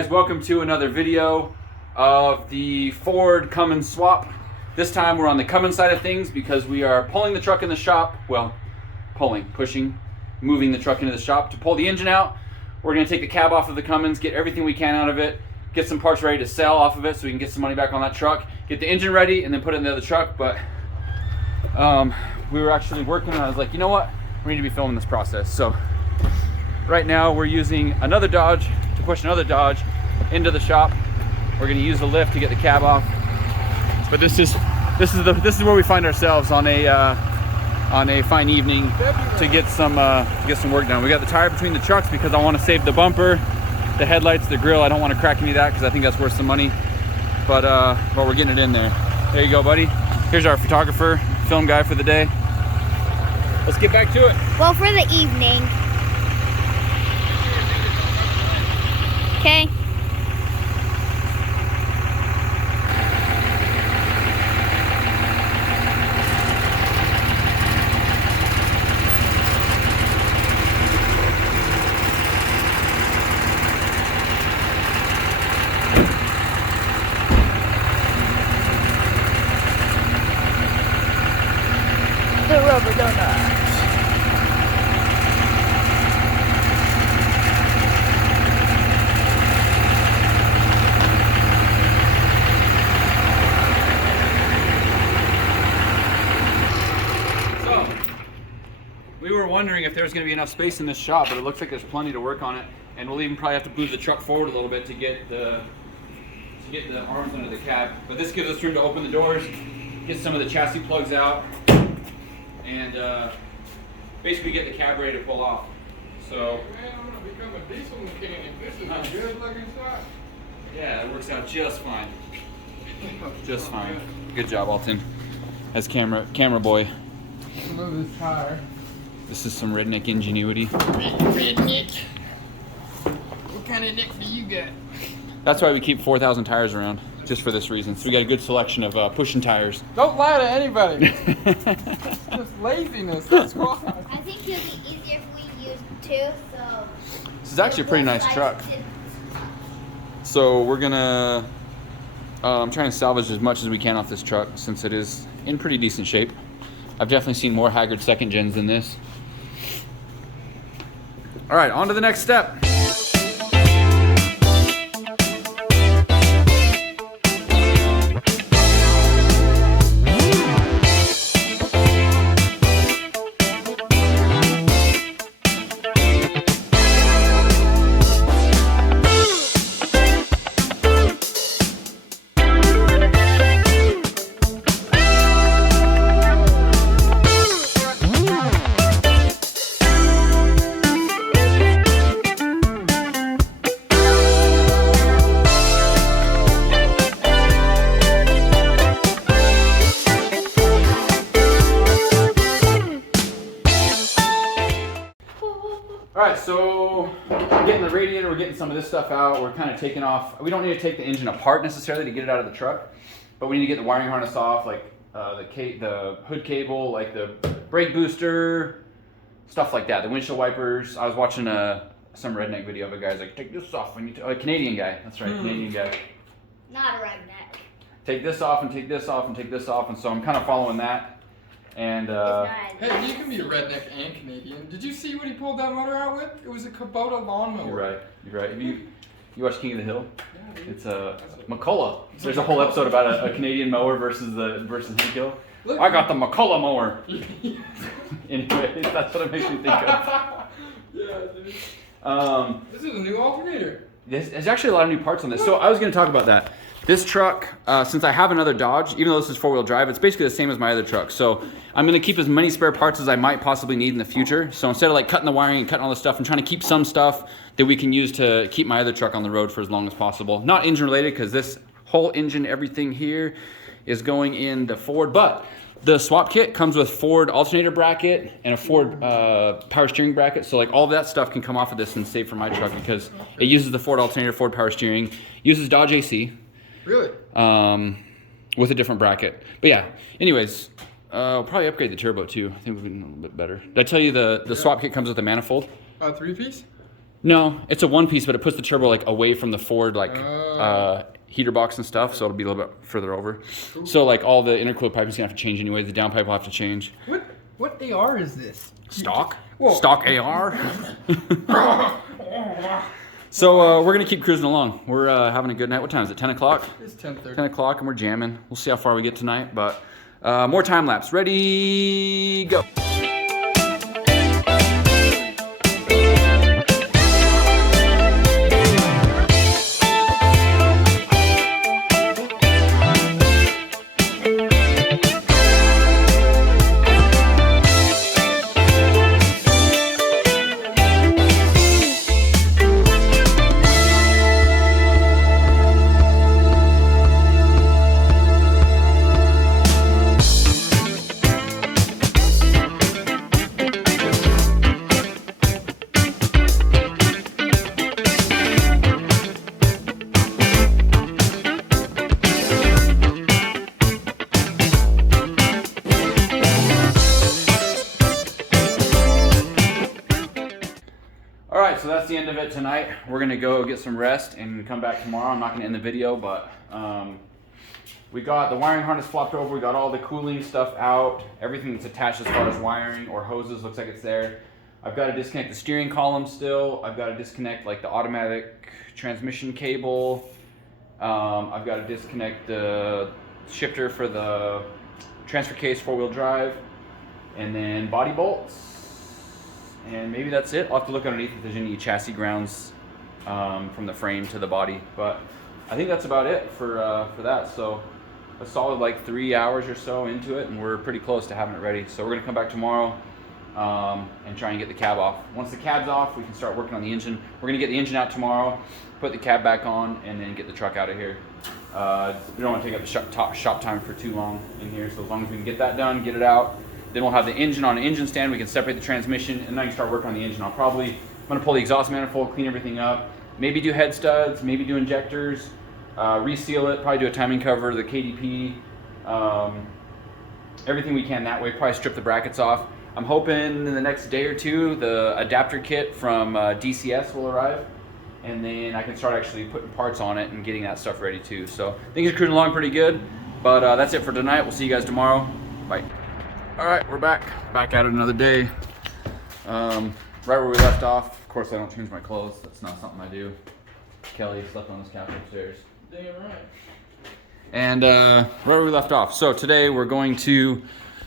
guys, welcome to another video of the Ford Cummins swap. This time we're on the Cummins side of things because we are pulling the truck in the shop. Well, pushing, moving the truck into the shop to pull the engine out. We're gonna take the cab off of the Cummins, get everything we can out of it, get some parts ready to sell off of it so we can get some money back on that truck, get the engine ready, and then put it in the other truck. But we were actually working and I was like, you know what? We need to be filming this process. So right now we're using another Dodge to push another Dodge into the shop. We're going to use the lift to get the cab off. But this is where we find ourselves on a fine evening to get some work done. We got the tire between the trucks because I want to save the bumper, the headlights, the grill. I don't want to crack any of that because I think that's worth some money. But we're getting it in there. There you go, buddy. Here's our photographer, film guy for the day. Let's get back to it. Well, for the evening. Okay. The rubber donuts. We were wondering if there was going to be enough space in this shop, but it looks like there's plenty to work on it, and we'll even probably have to move the truck forward a little bit to get the arms under the cab. But this gives us room to open the doors, get some of the chassis plugs out, and basically get the cab ready to pull off. So, man, I'm gonna become a diesel mechanic. This is a good looking shot. Yeah, it works out just fine. Just fine. Good job, Alton, as camera boy. Move this tire. This is some redneck ingenuity. Redneck. What kind of neck do you got? That's why we keep 4,000 tires around, just for this reason. So we got a good selection of pushing tires. Don't lie to anybody. It's just laziness. That's why. I think it'll be easier if we use two, so... This is actually a pretty nice truck. So we're gonna try and salvage as much as we can off this truck since it is in pretty decent shape. I've definitely seen more haggard second gens than this. All right, on to the next step. All right, so we're getting the radiator, we're getting some of this stuff out, we're kind of taking off. We don't need to take the engine apart necessarily to get it out of the truck, but we need to get the wiring harness off, like the hood cable, like the brake booster, stuff like that, the windshield wipers. I was watching some redneck video of a guy's like, take this off, a Canadian guy, that's right, Canadian guy. Not a redneck. Take this off and take this off and take this off, and so I'm kind of following that. And Hey, you can be a redneck and Canadian. Did you see what he pulled that motor out with? It was a Kubota lawnmower. You're right. Have you watched King of the Hill? Yeah, dude. It's McCullough. There's a whole episode about a Canadian mower versus Hank Hill. I got the McCullough mower. Anyway, that's what it makes me think of. Yeah, dude. This is a new alternator. There's actually a lot of new parts on this. So I was going to talk about that. This truck, since I have another Dodge, even though this is four-wheel drive, it's basically the same as my other truck. So I'm going to keep as many spare parts as I might possibly need in the future. So instead of like cutting the wiring and cutting all this stuff, I'm trying to keep some stuff that we can use to keep my other truck on the road for as long as possible. Not engine related, because this whole engine, everything here is going in the Ford. But the swap kit comes with Ford alternator bracket and a Ford power steering bracket. So like all of that stuff can come off of this and save for my truck because it uses the Ford alternator, Ford power steering, uses Dodge AC. Really? With a different bracket. But yeah, anyways, I'll probably upgrade the turbo too. I think we'll be a little bit better. Did I tell you the swap kit comes with a manifold? 3-piece? No, it's a one piece, but it puts the turbo like away from the Ford like heater box and stuff, so it'll be a little bit further over. Cool. So like all the intercooler piping's gonna have to change anyway. The downpipe will have to change. What AR is this? Stock? Whoa. Stock AR. So we're gonna keep cruising along. We're having a good night. What time is it? 10 o'clock? It's 10:30. 10 o'clock, and we're jamming. We'll see how far we get tonight, but more time lapse. Ready, go. So that's the end of it tonight. We're gonna go get some rest and come back tomorrow. I'm not gonna end the video, but we got the wiring harness flopped over. We got all the cooling stuff out. Everything that's attached as far as wiring or hoses looks like it's there. I've got to disconnect the steering column still. I've got to disconnect like the automatic transmission cable. I've got to disconnect the shifter for the transfer case 4-wheel drive, and then body bolts. And maybe that's it. I'll have to look underneath if there's any chassis grounds from the frame to the body. But I think that's about it for that. So a solid like 3 hours or so into it, and we're pretty close to having it ready. So we're gonna come back tomorrow and try and get the cab off. Once the cab's off, we can start working on the engine. We're gonna get the engine out tomorrow, put the cab back on, and then get the truck out of here. We don't want to take up the shop time for too long in here. So as long as we can get that done, get it out. Then we'll have the engine on an engine stand. We can separate the transmission, and then I can start working on the engine. I'm gonna pull the exhaust manifold, clean everything up, maybe do head studs, maybe do injectors, reseal it, probably do a timing cover, the KDP, everything we can that way. Probably strip the brackets off. I'm hoping in the next day or two the adapter kit from DCS will arrive, and then I can start actually putting parts on it and getting that stuff ready too. So things are cruising along pretty good, but that's it for tonight. We'll see you guys tomorrow. Bye. All right, we're back at it another day. Right where we left off. Of course, I don't change my clothes. That's not something I do. Kelly slept on his couch upstairs. Damn right. And right where we left off. So today we're going to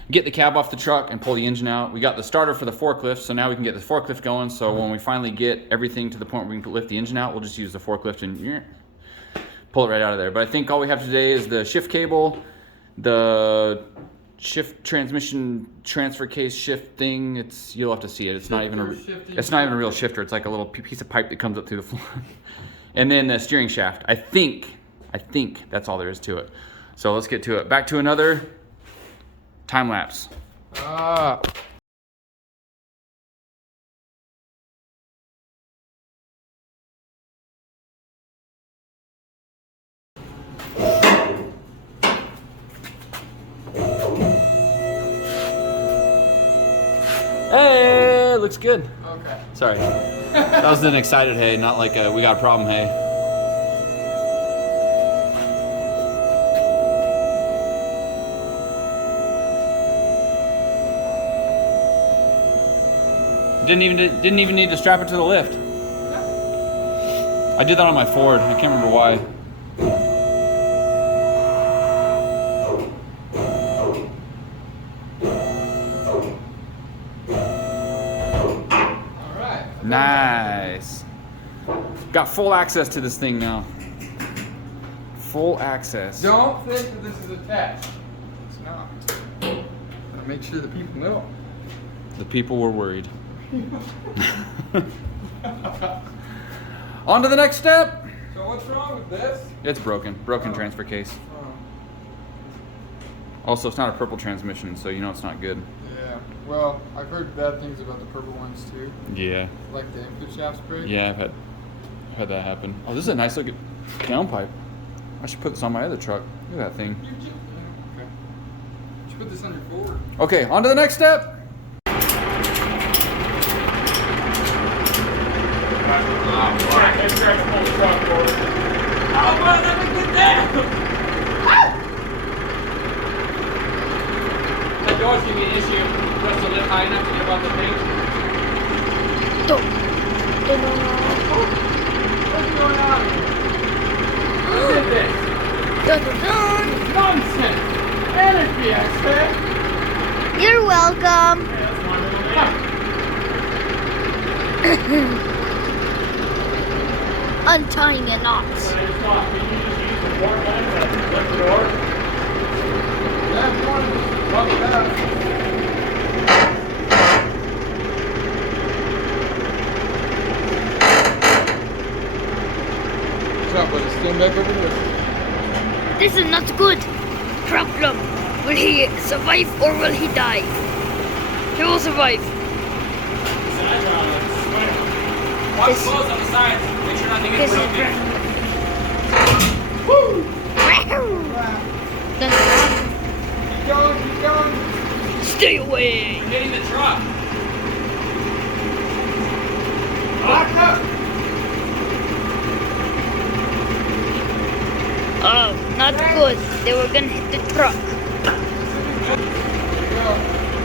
get the cab off the truck and pull the engine out. We got the starter for the forklift, so now we can get the forklift going. So when we finally get everything to the point where we can lift the engine out, we'll just use the forklift and pull it right out of there. But I think all we have today is the shift cable, the shift transmission transfer case shift thing. You'll have to see it. It's not even a real shifter. It's like a little piece of pipe that comes up through the floor. And then the steering shaft. I think that's all there is to it. So let's get to it. Back to another time lapse. Hey, looks good. Okay. Sorry. That was an excited hey, not like a we got a problem hey. Didn't even need to strap it to the lift. I did that on my Ford. I can't remember why. Nice. Got full access to this thing now. Full access. Don't think that this is attached. It's not. Gotta make sure the people know. The people were worried. On to the next step. So what's wrong with this? It's broken. Broken transfer case. Also, it's not a purple transmission, so you know it's not good. Yeah. Well, I've heard bad things about the purple ones too. Yeah. Like the input shaft spray. Yeah, I've had that happen. Oh, this is a nice looking downpipe. I should put this on my other truck. Look at that thing. Okay. You should put this on your Ford. Okay, on to the next step. truck forward. Oh, well, let me get there! That door's gonna be an issue for us to lift high enough to get above the paint. What's going on here? Who did this? Nonsense! Energy, I said! You're welcome. Hey, that's my little man. Untying a knot. Can you just use the warm lens to lift the door? Yeah, if you want to bump it up. What's up, buddy? Stand back over here. This is not good. Problem. Will he survive or will he die? He will survive. Watch This- close on the sides. Make sure nothing This gets is broken. Dun, Keep going, keep going. stay away. You're hitting the truck. Back up. Oh, not good. They were gonna hit the truck.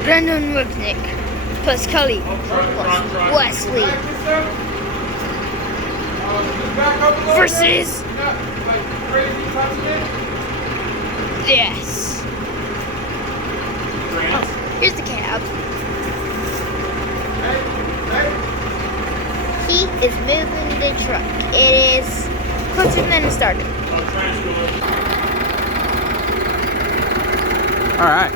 Brendan Rudnick plus Cully Wesley Back this up. Just back up a little versus bit. Yeah, like crazy touching it. yes. Here's the cab. Hey, hey. He is moving the truck. It is closer than it started. All right.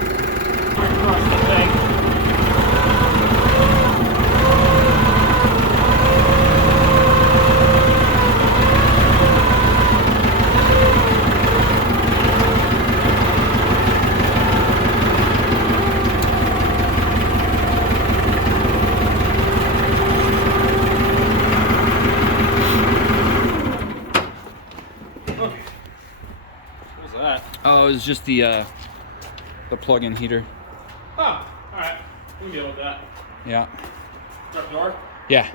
What's that? Oh, it was just the plug-in heater. Oh, alright. We can deal with that. Yeah. Truck door? Yeah.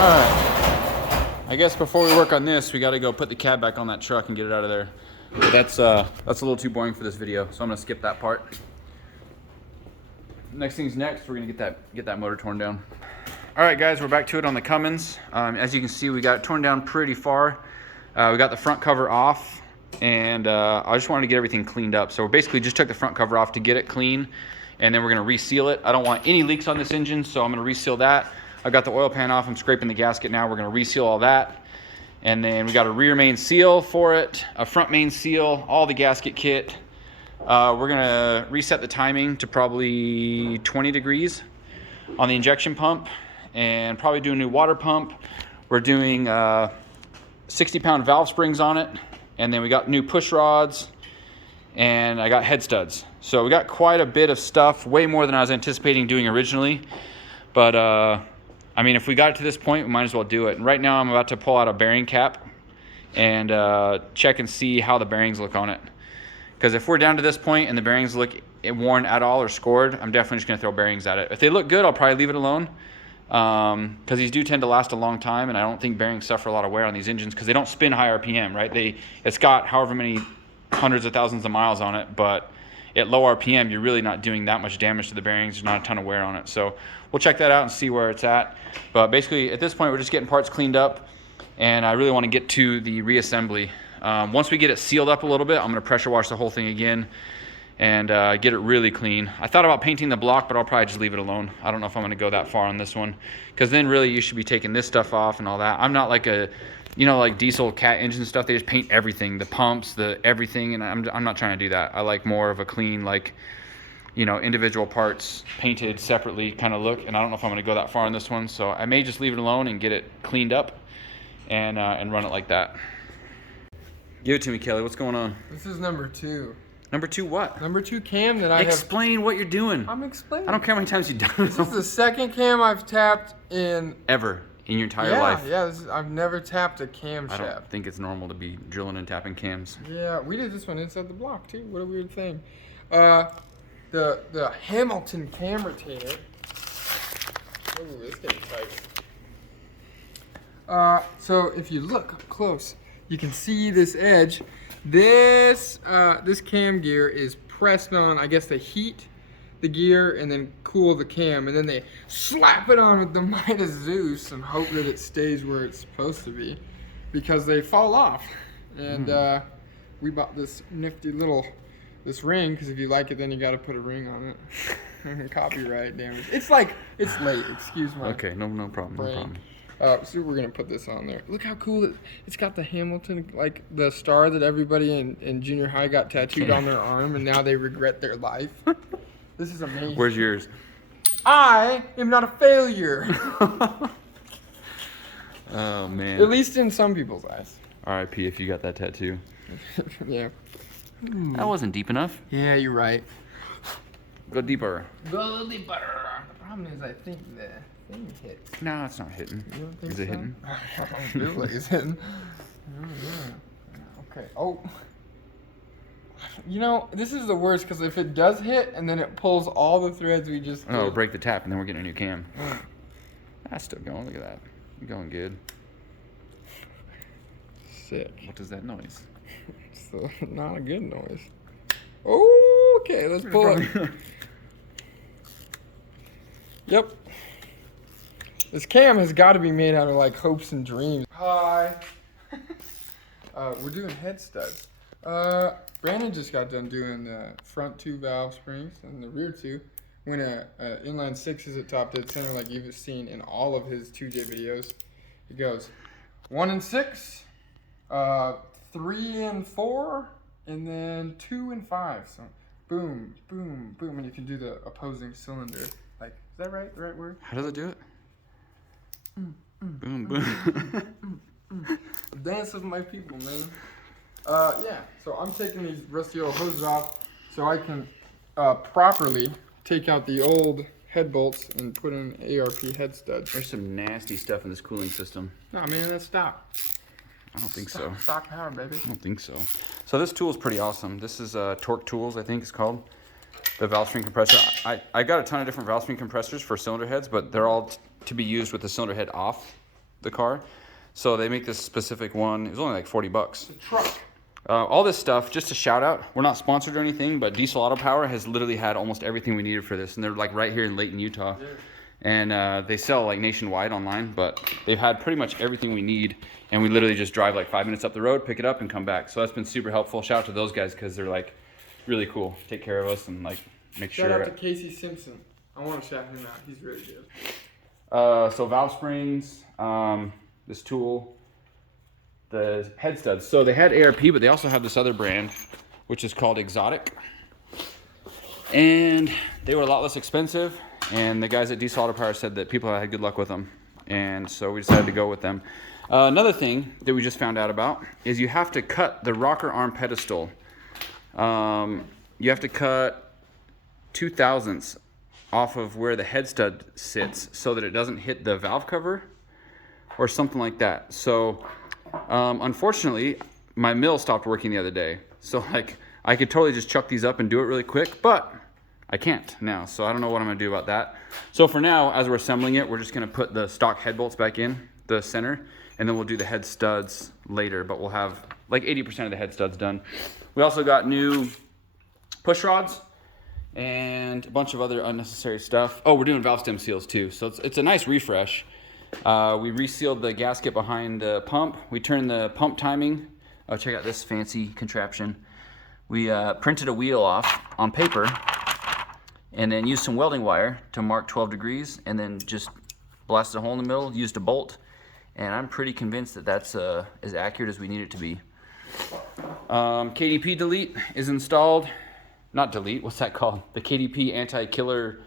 All right. I guess before we work on this, we got to go put the cab back on that truck and get it out of there. But that's a little too boring for this video, so I'm gonna skip that part. Next thing's next. We're gonna get that motor torn down. All right, guys, we're back to it on the Cummins. As you can see, we got it torn down pretty far. We got the front cover off, and I just wanted to get everything cleaned up. So we basically just took the front cover off to get it clean, and then we're gonna reseal it. I don't want any leaks on this engine, so I'm gonna reseal that. I got the oil pan off. I'm scraping the gasket now. We're gonna reseal all that. And then we got a rear main seal for it, a front main seal, all the gasket kit. We're gonna reset the timing to probably 20 degrees on the injection pump, and probably do a new water pump. We're doing 60-pound valve springs on it, and then we got new push rods, and I got head studs. So we got quite a bit of stuff, way more than I was anticipating doing originally. But I mean, if we got it to this point, we might as well do it. And right now I'm about to pull out a bearing cap and check and see how the bearings look on it. Because if we're down to this point and the bearings look worn at all or scored, I'm definitely just gonna throw bearings at it. If they look good, I'll probably leave it alone. Because these do tend to last a long time, and I don't think bearings suffer a lot of wear on these engines because they don't spin high RPM, right? It's got however many hundreds of thousands of miles on it, but at low RPM, you're really not doing that much damage to the bearings. There's not a ton of wear on it. So we'll check that out and see where it's at. But basically, at this point, we're just getting parts cleaned up, and I really want to get to the reassembly. Once we get it sealed up a little bit, I'm going to pressure wash the whole thing again and get it really clean. I thought about painting the block, but I'll probably just leave it alone. I don't know if I'm going to go that far on this one, because then really you should be taking this stuff off and all that. I'm not like a, you know, like diesel cat engine stuff. They just paint everything, the pumps, the everything, and I'm not trying to do that. I like more of a clean, like, you know, individual parts painted separately kind of look, and I don't know if I'm going to go that far on this one, so I may just leave it alone and get it cleaned up and run it like that. Give it to me, Kelly. What's going on? This is number 2. Number 2 what? Number 2 cam that I have. Explain what you're doing. I'm explaining. I don't care how many times you've done This is the second cam I've tapped in. ever in your entire life. Yeah, I've never tapped a camshaft. I don't think it's normal to be drilling and tapping cams. Yeah, we did this one inside the block too. What a weird thing. The Hamilton cam retainer. Oh, it's getting tight. So if you look up close, you can see this edge. This cam gear is pressed on, I guess, to heat the gear and then cool the cam, and then they slap it on with the Midas Zeus and hope that it stays where it's supposed to be, because they fall off. And we bought this nifty this ring, because if you like it, then you got to put a ring on it. Copyright damage. It's late. Excuse my. Okay, no problem. brain. No problem. So we're gonna put this on there. Look how cool it's got the Hamilton, like the star that everybody in junior high got tattooed on their arm, and now they regret their life. This is amazing. Where's yours? I am not a failure. Oh man. At least in some people's eyes. R.I.P. if you got that tattoo. Yeah. That wasn't deep enough. Yeah, you're right. Go deeper. Go deeper. The problem is, I think the thing hit. No, it's not hitting. You don't think Is it so? hitting? I don't feel like it's hitting. Okay. Oh. You know, this is the worst, because if it does hit and then it pulls all the threads we just did. Oh, break the tap and then we're getting a new cam. That's still going. Look at that. You're going good. Sick. What does that noise? So, not a good noise. Oh, okay, let's pull it. Yep. This cam has got to be made out of like hopes and dreams. Hi. We're doing head studs. Brandon just got done doing the front 2 valve springs and the rear 2. When a inline 6 is at top dead center, like you've seen in all of his 2J videos, it goes 1 and 6, 3 and 4, and then 2 and 5. So boom, boom, boom, and you can do the opposing cylinder. Like, is that right? The right word? How does it do it? Boom, boom. Dance with my people, man. Yeah. So I'm taking these rusty old hoses off so I can properly take out the old head bolts and put in ARP head studs. There's some nasty stuff in this cooling system. Nah, man, that's stock. I don't think so. Stock power, baby. I don't think so. So this tool is pretty awesome. This is Torque Tools, I think it's called. The valve spring compressor. I got a ton of different valve spring compressors for cylinder heads, but they're all to be used with the cylinder head off the car. So they make this specific one. It was only like $40. The truck. All this stuff, just a shout out. We're not sponsored or anything, but Diesel Auto Power has literally had almost everything we needed for this, and they're like right here in Layton, Utah. Yeah. And they sell like nationwide online, but they've had pretty much everything we need, and we literally just drive like 5 minutes up the road, pick it up, and come back. So that's been super helpful. Shout out to those guys, because they're like really cool. Take care of us and like make sure. Shout out to Casey Simpson. I want to shout him out. He's really good. So valve springs, this tool, the head studs. So they had ARP, but they also have this other brand, which is called Exotic. And they were a lot less expensive. And the guys at Diesel Auto Power said that people had good luck with them. And so we decided to go with them. Another thing that we just found out about is you have to cut the rocker arm pedestal. You have to cut 0.02 off of where the head stud sits so that it doesn't hit the valve cover or something like that. So unfortunately, my mill stopped working the other day. So like I could totally just chuck these up and do it really quick, but I can't now. So I don't know what I'm gonna do about that. So for now, as we're assembling it, we're just gonna put the stock head bolts back in the center, and then we'll do the head studs later, but we'll have like 80% of the head studs done. We also got new push rods and a bunch of other unnecessary stuff. Oh, we're doing valve stem seals too. So it's a nice refresh. We resealed the gasket behind the pump. We turned the pump timing. Oh, check out this fancy contraption. We printed a wheel off on paper and then used some welding wire to mark 12 degrees and then just blasted a hole in the middle, used a bolt. And I'm pretty convinced that that's as accurate as we need it to be. KDP delete is installed. Not delete, what's that called? The KDP anti-killer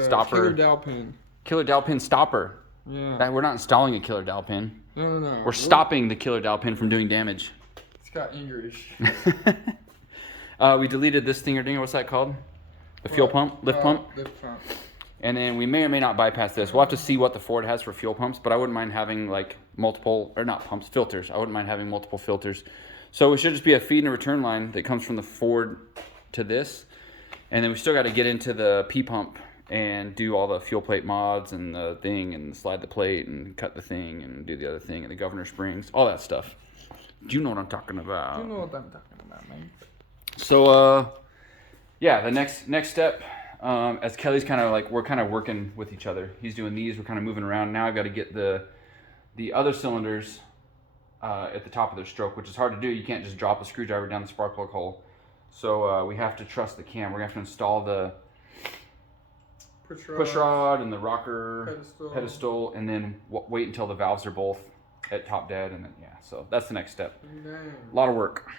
stopper. Killer dowel pin. Killer dowel pin stopper. Yeah. We're not installing a killer dowel pin. No. We're stopping the killer dowel pin from doing damage. It's got English. We deleted this thinger-dinger, what's that called? The fuel pump, lift pump. Lift pump. And then we may or may not bypass this. We'll have to see what the Ford has for fuel pumps, but I wouldn't mind having like multiple, or not pumps, filters. I wouldn't mind having multiple filters. So it should just be a feed and a return line that comes from the Ford to this. And then we still got to get into the P pump and do all the fuel plate mods and the thing and slide the plate and cut the thing and do the other thing and the governor springs, all that stuff. Do you know what I'm talking about? You know what I'm talking about, man. So, yeah, the next step, as Kelly's kind of like, we're kind of working with each other. He's doing these, we're kind of moving around. Now I've got to get the other cylinders at the top of their stroke, which is hard to do. You can't just drop a screwdriver down the spark plug hole. So we have to trust the cam. We're going to have to install the push rod and the rocker pedestal, and then wait until the valves are both at top dead, and then so that's the next step. A lot of work.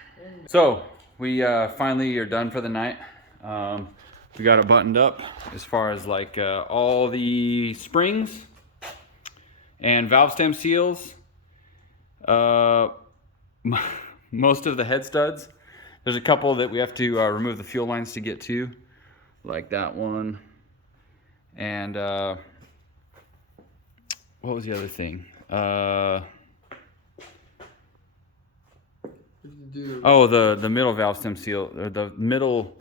So we finally are done for the night. We got it buttoned up as far as like all the springs and valve stem seals, most of the head studs. There's a couple that we have to remove the fuel lines to get to, like that one. And what was the other thing? Oh, the middle valve stem seal, or the middle.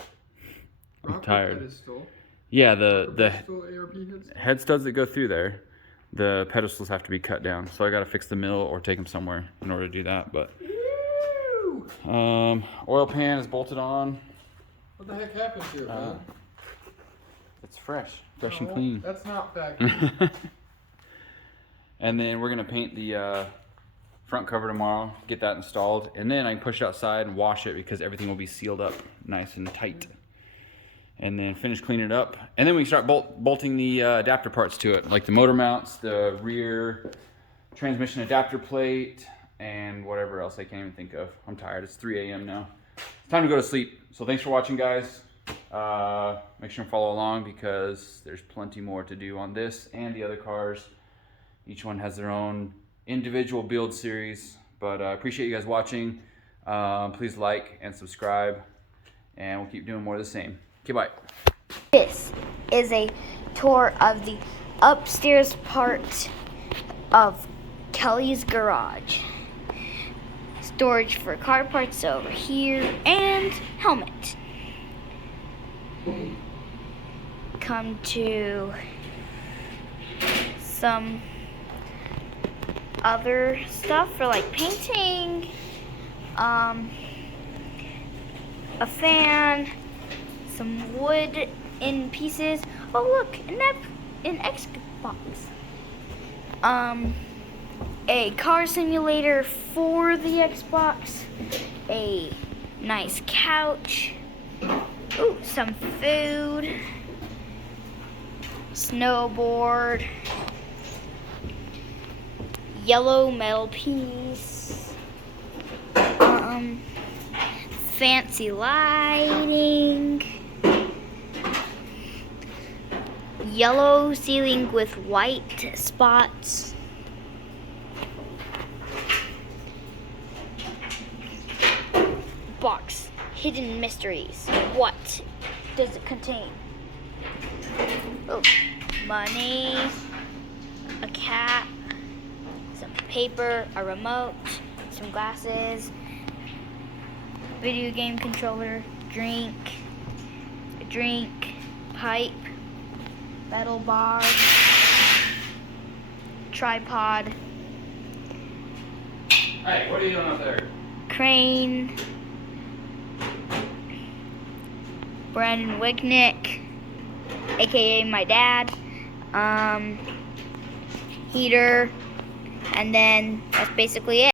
I'm tired. Pedestal. Yeah, the ARP head studs that go through there, the pedestals have to be cut down. So I got to fix the middle or take them somewhere in order to do that. But oil pan is bolted on. What the heck happened to it, man? It's fresh and clean. That's not factory. And then we're gonna paint the front cover tomorrow, get that installed, and then I can push it outside and wash it because everything will be sealed up nice and tight. And then finish cleaning it up, and then we can start bolting the adapter parts to it, like the motor mounts, the rear transmission adapter plate, and whatever else I can't even think of. I'm tired. It's 3 a.m. now. It's time to go to sleep. So thanks for watching, guys. Make sure and follow along because there's plenty more to do on this and the other cars. Each one has their own individual build series, but I appreciate you guys watching. Please like and subscribe, and we'll keep doing more of the same. Okay, bye. This is a tour of the upstairs part of Kelly's garage. Storage for car parts over here and helmet. Come to some other stuff for like painting, a fan, some wood in pieces. Oh look, an Xbox. A car simulator for the Xbox, a nice couch, ooh, some food, snowboard, yellow metal piece, fancy lighting, yellow ceiling with white spots, box, hidden mysteries. What does it contain? Oh, money, a cat, some paper, a remote, some glasses, video game controller, a drink, pipe, metal bar, tripod, Hey, what are you doing up there? crane, Brandon Wignick, aka my dad, heater, and then that's basically it.